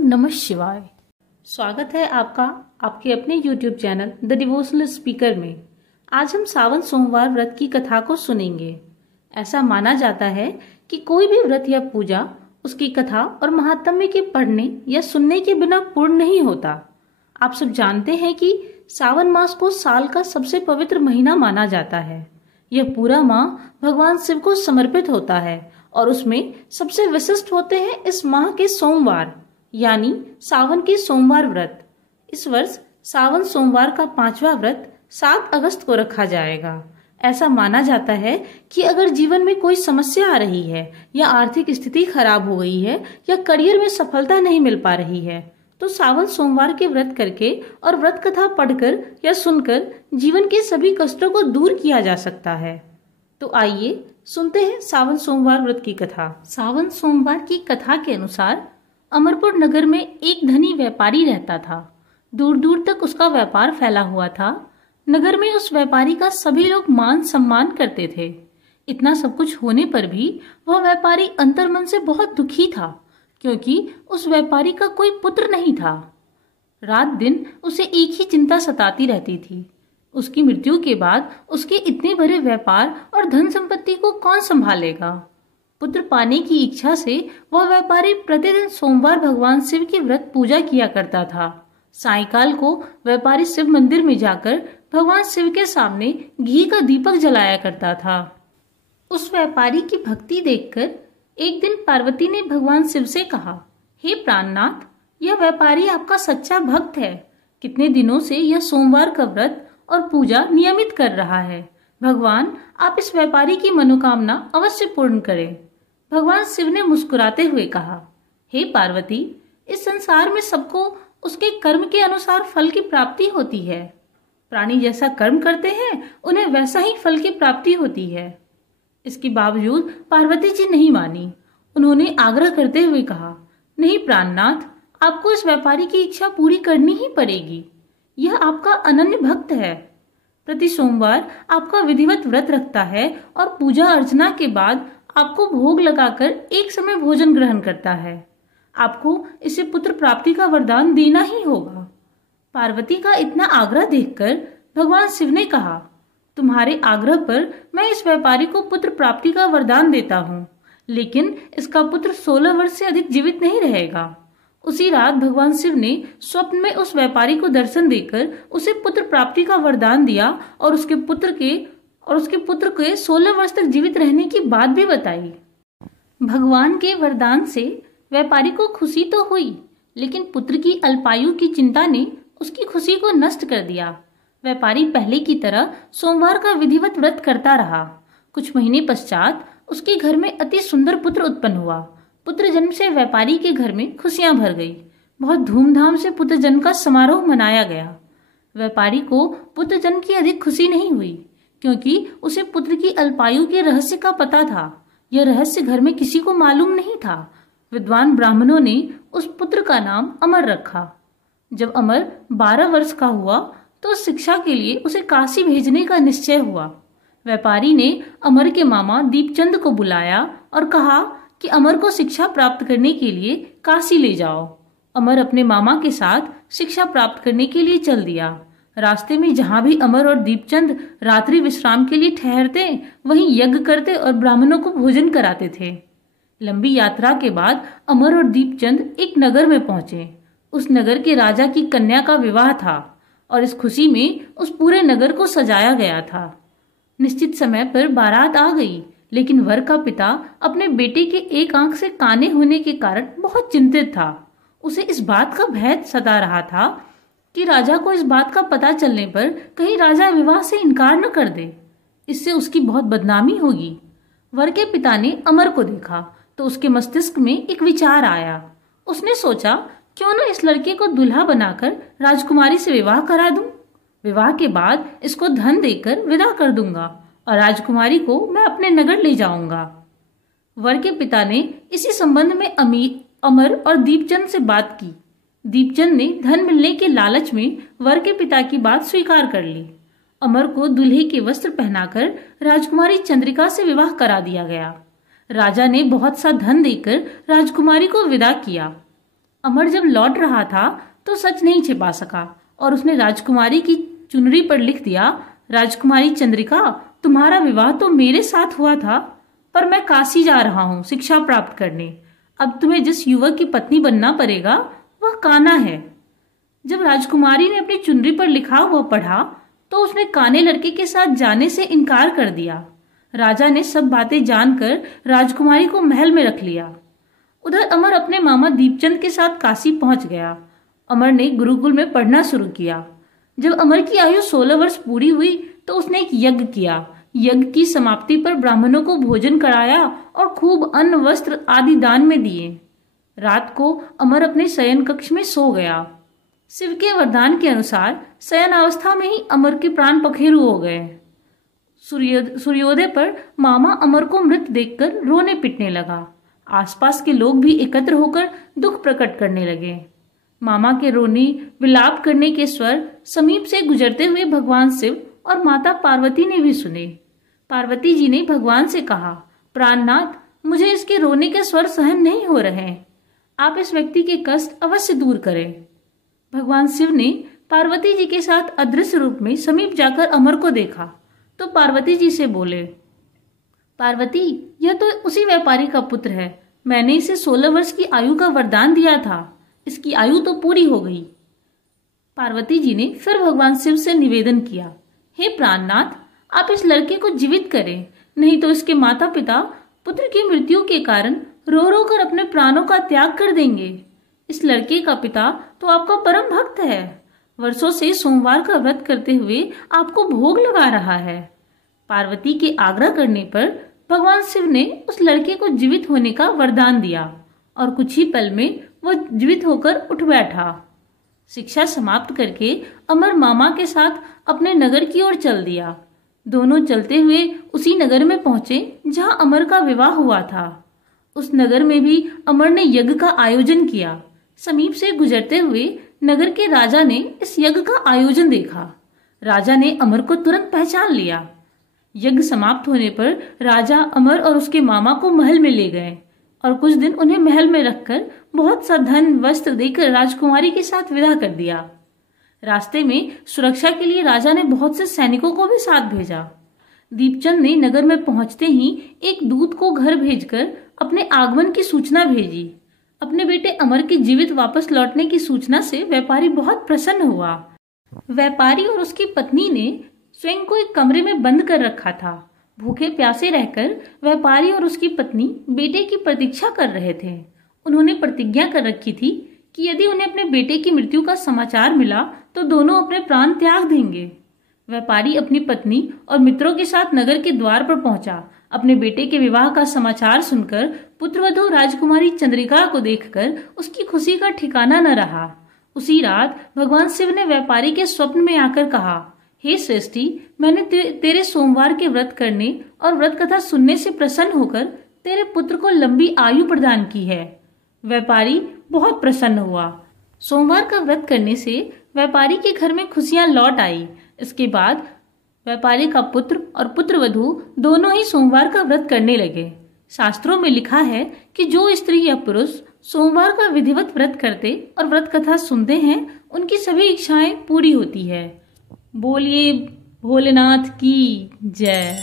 नमः शिवाय। स्वागत है आपका आपके अपने YouTube channel the devotional speaker में। आज हम सावन सोमवार व्रत की कथा को सुनेंगे। ऐसा माना जाता है कि कोई भी व्रत या पूजा उसकी कथा और महात्म्य के पढ़ने या सुनने के बिना पूर्ण नहीं होता। आप सब जानते हैं कि सावन मास को साल का सबसे पवित्र महीना माना जाता है। यह पूरा माह भगवान शिव को समर्पित होता है और उसमें सबसे विशिष्ट होते हैं इस माह के सोमवार, यानी सावन के सोमवार व्रत। इस वर्ष सावन सोमवार का 5वां व्रत 7 अगस्त को रखा जाएगा। ऐसा माना जाता है कि अगर जीवन में कोई समस्या आ रही है या आर्थिक स्थिति खराब हो गई है या करियर में सफलता नहीं मिल पा रही है, तो सावन सोमवार के व्रत करके और व्रत कथा पढ़कर या सुनकर जीवन के सभी कष्टों को दूर किया जा सकता है। तो आइए सुनते हैं सावन सोमवार व्रत की कथा। सावन सोमवार की कथा के अनुसार अमरपुर नगर में एक धनी व्यापारी रहता था। दूर दूर तक उसका व्यापार फैला हुआ था। नगर में उस व्यापारी का सभी लोग मान सम्मान करते थे। इतना सब कुछ होने पर भी वह व्यापारी अंतर्मन से बहुत दुखी था, क्योंकि उस व्यापारी का कोई पुत्र नहीं था। रात दिन उसे एक ही चिंता सताती रहती थी। उसकी मृत्यु के बाद उसके इतने बड़े व्यापार और धन संपत्ति को कौन संभालेगा। पुत्र पाने की इच्छा से वह व्यापारी प्रतिदिन सोमवार भगवान शिव की व्रत पूजा किया करता था। सायंकाल को व्यापारी शिव मंदिर में जाकर भगवान शिव के सामने घी का दीपक जलाया करता था। उस व्यापारी की भक्ति देखकर एक दिन पार्वती ने भगवान शिव से कहा, हे प्राणनाथ, यह व्यापारी आपका सच्चा भक्त है। कितने दिनों से यह सोमवार का व्रत और पूजा नियमित कर रहा है। भगवान, आप इस व्यापारी की मनोकामना अवश्य पूर्ण करें। भगवान शिव ने मुस्कुराते हुए कहा, हे पार्वती, इस संसार में सबको उसके कर्म के अनुसार फल की प्राप्ति होती है। प्राणी जैसा कर्म करते हैं उन्हें वैसा ही फल की प्राप्ति होती है। इसके बावजूद पार्वती जी नहीं मानी। उन्होंने आग्रह करते हुए कहा, नहीं प्राणनाथ, आपको इस व्यापारी की इच्छा पूरी करनी ही पड़ेगी। यह आपका अनन्य भक्त है। प्रति सोमवार आपका विधिवत व्रत रखता है और पूजा अर्चना के बाद आपको भोग लगाकर एक समय भोजन ग्रहण करता है। आपको इसे पुत्र प्राप्ति का वरदान देना ही होगा। पार्वती का इतना आग्रह देखकर भगवान शिव ने कहा, तुम्हारे आग्रह पर मैं इस व्यापारी को पुत्र प्राप्ति का वरदान देता हूँ, लेकिन इसका पुत्र 16 वर्ष से अधिक जीवित नहीं रहेगा। उसी रात भगवान शिव ने स्वप्न में उस व्यापारी को दर्शन देकर उसे पुत्र प्राप्ति का वरदान दिया और उसके पुत्र के 16 वर्ष तक जीवित रहने की बात भी बताई। भगवान के वरदान से व्यापारी को खुशी तो हुई, लेकिन पुत्र की अल्पायु की चिंता ने उसकी खुशी को नष्ट कर दिया। व्यापारी पहले की तरह सोमवार का विधिवत व्रत करता रहा। कुछ महीने पश्चात उसके घर में अति सुंदर पुत्र उत्पन्न हुआ। पुत्र जन्म से व्यापारी के घर में खुशियां भर गई। बहुत धूमधाम से पुत्र जन्म का समारोह मनाया गया। व्यापारी को पुत्र जन्म की अधिक खुशी नहीं हुई, क्योंकि उसे पुत्र की अल्पायु के रहस्य का पता था। यह रहस्य घर में किसी को मालूम नहीं था। विद्वान ब्राह्मणों ने उस पुत्र का नाम अमर रखा। जब अमर 12 वर्ष का हुआ तो शिक्षा के लिए उसे काशी भेजने का निश्चय हुआ। व्यापारी ने अमर के मामा दीपचंद को बुलाया और कहा कि अमर को शिक्षा प्राप्त करने के लिए काशी ले जाओ। अमर अपने मामा के साथ शिक्षा प्राप्त करने के लिए चल दिया। रास्ते में जहां भी अमर और दीपचंद रात्रि विश्राम के लिए ठहरते, वहीं यज्ञ करते और ब्राह्मणों को भोजन कराते थे। लंबी यात्रा के बाद अमर और दीपचंद एक नगर में पहुंचे। उस नगर के राजा की कन्या का विवाह था और इस खुशी में उस पूरे नगर को सजाया गया था। निश्चित समय पर बारात आ गई, लेकिन वर का पिता अपने बेटे के एक आंख से काने होने के कारण बहुत चिंतित था। उसे इस बात का भय सता रहा था कि राजा को इस बात का पता चलने पर कहीं राजा विवाह से इनकार न कर दे। इससे उसकी बहुत बदनामी होगी। वर के पिता ने अमर को देखा तो उसके मस्तिष्क में एक विचार आया। उसने सोचा, क्यों न इस लड़के को दूल्हा बनाकर राजकुमारी से विवाह करा दूं। विवाह के बाद इसको धन देकर विदा कर दूंगा और राजकुमारी को मैं अपने नगर ले जाऊंगा। वर के पिता ने इसी संबंध में अमर और दीपचंद से बात की। दीपचंद ने धन मिलने के लालच में वर के पिता की बात स्वीकार कर ली। अमर को दूल्हे के वस्त्र पहनाकर राजकुमारी चंद्रिका से विवाह करा दिया गया। राजा ने बहुत सा धन देकर राजकुमारी को विदा किया। अमर जब लौट रहा था तो सच नहीं छिपा सका और उसने राजकुमारी की चुनरी पर लिख दिया, राजकुमारी चंद्रिका, तुम्हारा विवाह तो मेरे साथ हुआ था, पर मैं काशी जा रहा हूँ शिक्षा प्राप्त करने। अब तुम्हें जिस युवक की पत्नी बनना पड़ेगा वह कान्हा है। जब राजकुमारी ने अपनी चुनरी पर लिखा हुआ पढ़ा तो उसने काने लड़के के साथ जाने से इनकार कर दिया। राजा ने सब बातें जानकर राजकुमारी को महल में रख लिया। उधर अमर अपने मामा दीपचंद के साथ काशी पहुंच गया। अमर ने गुरुकुल में पढ़ना शुरू किया। जब अमर की आयु 16 वर्ष पूरी हुई तो उसने एक यज्ञ किया। यज्ञ की समाप्ति पर ब्राह्मणों को भोजन कराया और खूब अन्न वस्त्र आदि दान में दिए। रात को अमर अपने शयन कक्ष में सो गया। शिव के वरदान के अनुसार शयन अवस्था में ही अमर के प्राण पखेरु हो गए। सूर्योदय पर मामा अमर को मृत देखकर रोने पिटने लगा। आसपास के लोग भी एकत्र होकर दुख प्रकट करने लगे। मामा के रोने विलाप करने के स्वर समीप से गुजरते हुए भगवान शिव और माता पार्वती ने भी सुने। पार्वती जी ने भगवान से कहा, प्राणनाथ, मुझे इसके रोने के स्वर सहन नहीं हो रहे हैं। आप इस व्यक्ति के कष्ट अवश्य दूर करें। भगवान शिव ने पार्वती जी के साथ अदृश्य रूप में समीप जाकर अमर को देखा तो पार्वती जी से बोले, पार्वती, यह तो उसी व्यापारी का पुत्र है। मैंने इसे 16 वर्ष की आयु का वरदान दिया था। इसकी आयु तो पूरी हो गई। पार्वती जी ने फिर भगवान शिव से निवेदन किया, हे प्राणनाथ, आप इस लड़के को जीवित करें, नहीं तो इसके माता पिता पुत्र की मृत्यु के कारण रो रो कर अपने प्राणों का त्याग कर देंगे। इस लड़के का पिता तो आपका परम भक्त है, वर्षों से सोमवार का व्रत करते हुए आपको भोग लगा रहा है। पार्वती के आग्रह करने पर भगवान शिव ने उस लड़के को जीवित होने का वरदान दिया और कुछ ही पल में वह जीवित होकर उठ बैठा। शिक्षा समाप्त करके अमर मामा के साथ अपने नगर की ओर चल दिया। दोनों चलते हुए उसी नगर में पहुंचे जहां अमर का विवाह हुआ था। उस नगर में भी अमर ने यज्ञ का आयोजन किया। समीप से गुजरते हुए नगर के राजा ने इस यज्ञ का आयोजन देखा। राजा ने अमर को तुरंत पहचान लिया। यज्ञ समाप्त होने पर राजा अमर और उसके मामा को महल में ले गए और कुछ दिन उन्हें महल में रखकर बहुत सा धन वस्त्र देकर राजकुमारी के साथ विदा कर दिया। रास्ते में सुरक्षा के लिए राजा ने बहुत से सैनिकों को भी साथ भेजा। दीपचंद ने नगर में पहुंचते ही एक दूत को घर भेजकर अपने आगमन की सूचना भेजी। अपने बेटे अमर के जीवित वापस लौटने की सूचना से व्यापारी बहुत प्रसन्न हुआ। व्यापारी और उसकी पत्नी ने स्वयं को एक कमरे में बंद कर रखा था। भूखे प्यासे रहकर व्यापारी और उसकी पत्नी बेटे की प्रतीक्षा कर रहे थे। उन्होंने प्रतिज्ञा कर रखी थी कि यदि उन्हें अपने बेटे की मृत्यु का समाचार मिला तो दोनों अपने प्राण त्याग देंगे। व्यापारी अपनी पत्नी और मित्रों के साथ नगर के द्वार पर पहुंचा। अपने बेटे के विवाह का समाचार सुनकर पुत्रवधू राजकुमारी चंद्रिका को देखकर उसकी खुशी का ठिकाना न रहा। उसी रात भगवान शिव ने व्यापारी के स्वप्न में आकर कहा, हे श्रेष्ठी, मैंने तेरे सोमवार के व्रत करने और व्रत कथा सुनने से प्रसन्न होकर तेरे पुत्र को लंबी आयु प्रदान की है। व्यापारी बहुत प्रसन्न हुआ। सोमवार का व्रत करने से व्यापारी के घर में खुशियां लौट आई। इसके बाद व्यापारी का पुत्र और पुत्रवधू दोनों ही सोमवार का व्रत करने लगे। शास्त्रों में लिखा है कि जो स्त्री या पुरुष सोमवार का विधिवत व्रत करते और व्रत कथा सुनते हैं, उनकी सभी इच्छाएं पूरी होती है। बोलिए भोलेनाथ की जय।